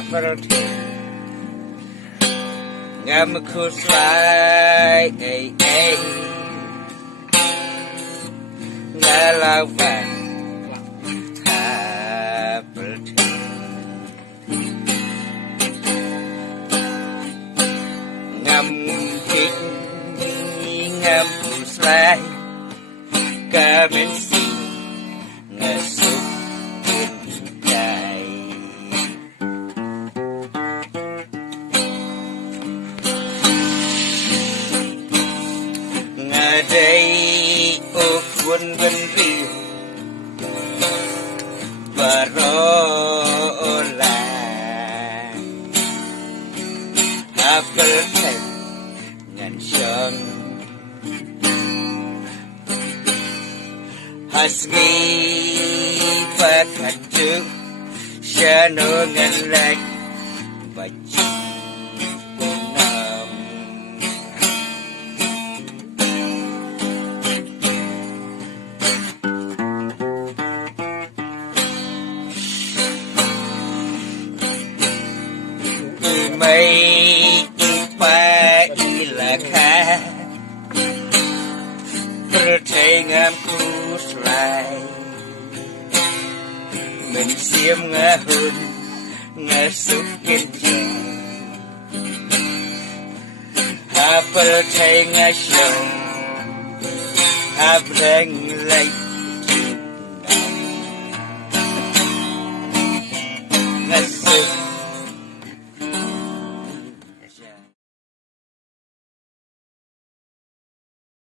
part ngam khu sai ngà lao vàng part ngam kịch ngam khu sai cả bên xin ngà sụp đây ô quân vân riêng và rõ là apple thành ngàn sơn hasgi phát hành trước xa nô ngàn lạnh và mây ba là khá thể ngam khu lại mình xiêm ngã hơn ngã xúc kết trời hạ bờ thể ngã sông hạ bờ lại